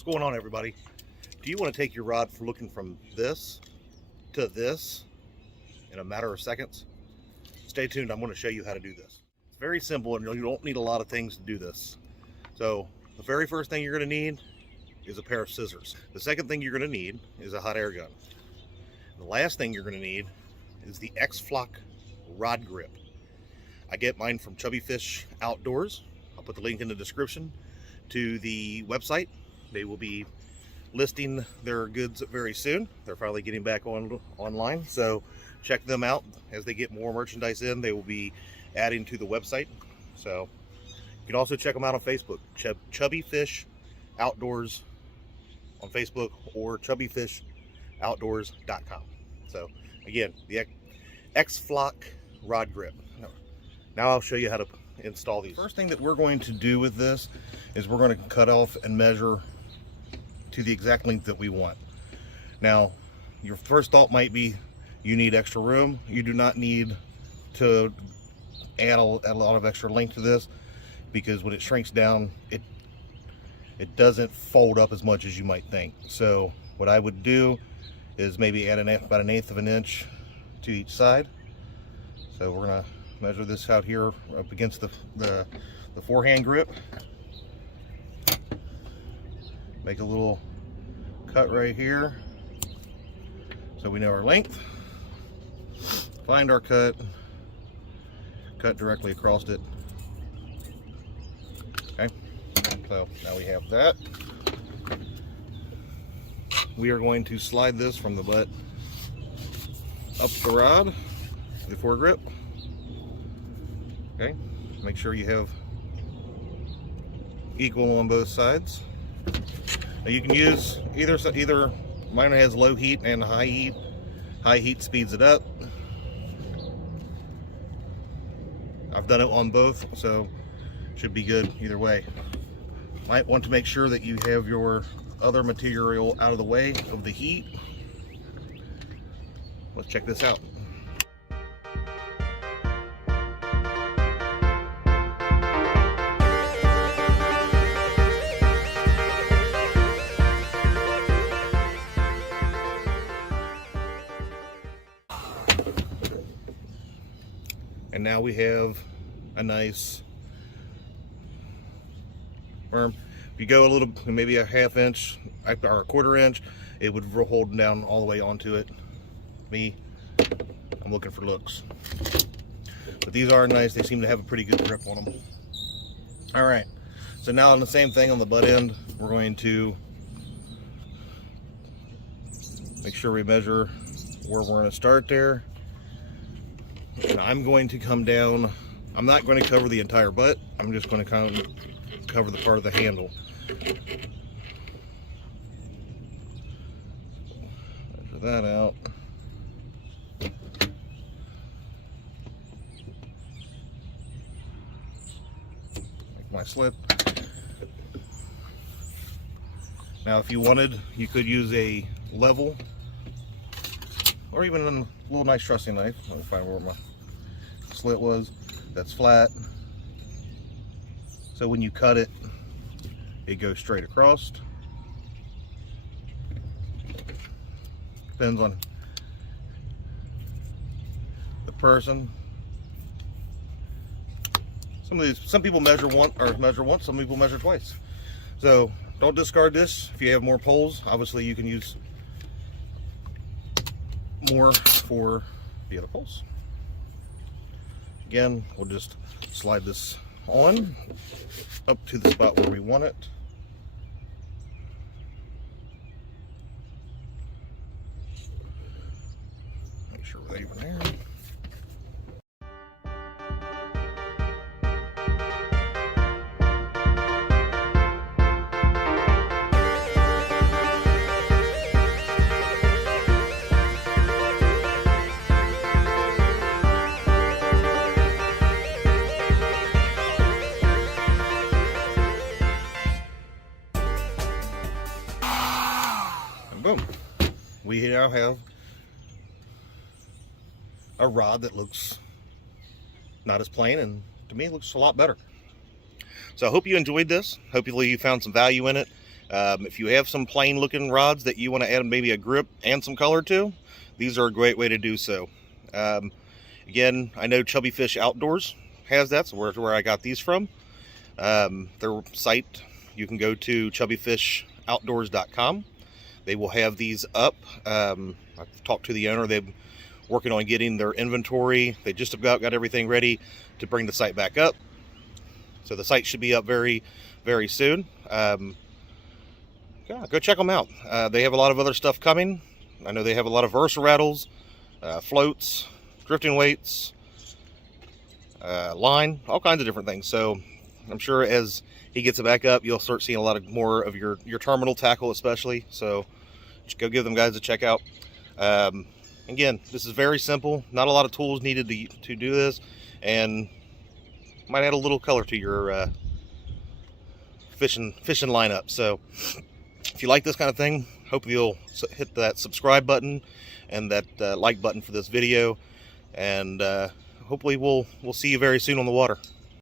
What's going on, everybody? Do you want to take your rod from looking from this to this in a matter of seconds? Stay tuned. I'm going to show you how to do this. It's very simple, and you don't need a lot of things to do this. So the very first thing you're going to need is a pair of scissors. The second thing you're going to need is a hot air gun. The last thing you're going to need is the X-Flock rod grip. I get mine from Chubby Outdoors. I'll put the link in the description to the website. They will be listing their goods very soon. They're finally getting back online, so check them out. As they get more merchandise in, they will be adding to the website. So you can also check them out on Facebook, Chubby Outdoors on Facebook, or chubbyshoutdoors.com. So again, the X-Flock rod grip. Now I'll show you how to install these. First thing that we're going to do with this is we're going to cut off and measure to the exact length that we want. Now, your first thought might be you need extra room. You do not need to add a lot of extra length to this, because when it shrinks down, it doesn't fold up as much as you might think. So what I would do is maybe add about 1/8 of an inch to each side. So we're gonna measure this out here up against the forehand grip. Make a little cut right here so we know our length. Find our cut directly across it. Okay, so now we have that. We are going to slide this from the butt up the rod, the foregrip. Okay, make sure you have equal on both sides. Now you can use either. Mine has low heat and high heat. High heat speeds it up. I've done it on both, so should be good either way. Might want to make sure that you have your other material out of the way of the heat. Let's check this out. And now we have a nice worm. If you go a little, maybe a 1/2 inch or a 1/4 inch, it would hold down all the way onto it. Me, I'm looking for looks. But these are nice. They seem to have a pretty good grip on them. All right, so now on the same thing on the butt end, we're going to make sure we measure where we're going to start there. And I'm going to come down. I'm not going to cover the entire butt. I'm just going to kind of cover the part of the handle. Measure that out. Make my slip. Now, if you wanted, you could use a level, or even a little nice trussing knife. I'll find where my slit was. That's flat. So when you cut it, it goes straight across. Depends on the person. Some people measure once, some people measure twice. So don't discard this. If you have more poles, obviously you can use more for the other poles. Again, we'll just slide this on up to the spot where we want it. Make sure we're even there. Boom. We now have a rod that looks not as plain, and to me it looks a lot better. So I hope you enjoyed this. Hopefully you found some value in it. If you have some plain looking rods that you want to add maybe a grip and some color to, these are a great way to do so. Again, I know Chubby Fish Outdoors has that, so where I got these from. Their site, you can go to chubbyfishoutdoors.com. They will have these up. I've talked to the owner. They're working on getting their inventory. They just about got everything ready to bring the site back up. So the site should be up very, very soon. Yeah, go check them out. They have a lot of other stuff coming. I know they have a lot of Versa rattles, floats, drifting weights, line, all kinds of different things. So I'm sure as he gets it back up, you'll start seeing a lot more of your terminal tackle especially. So just go give them guys a check out. Again, this is very simple. Not a lot of tools needed to do this, and might add a little color to your fishing lineup. So if you like this kind of thing, hope you'll hit that subscribe button and that like button for this video, and hopefully we'll see you very soon on the water.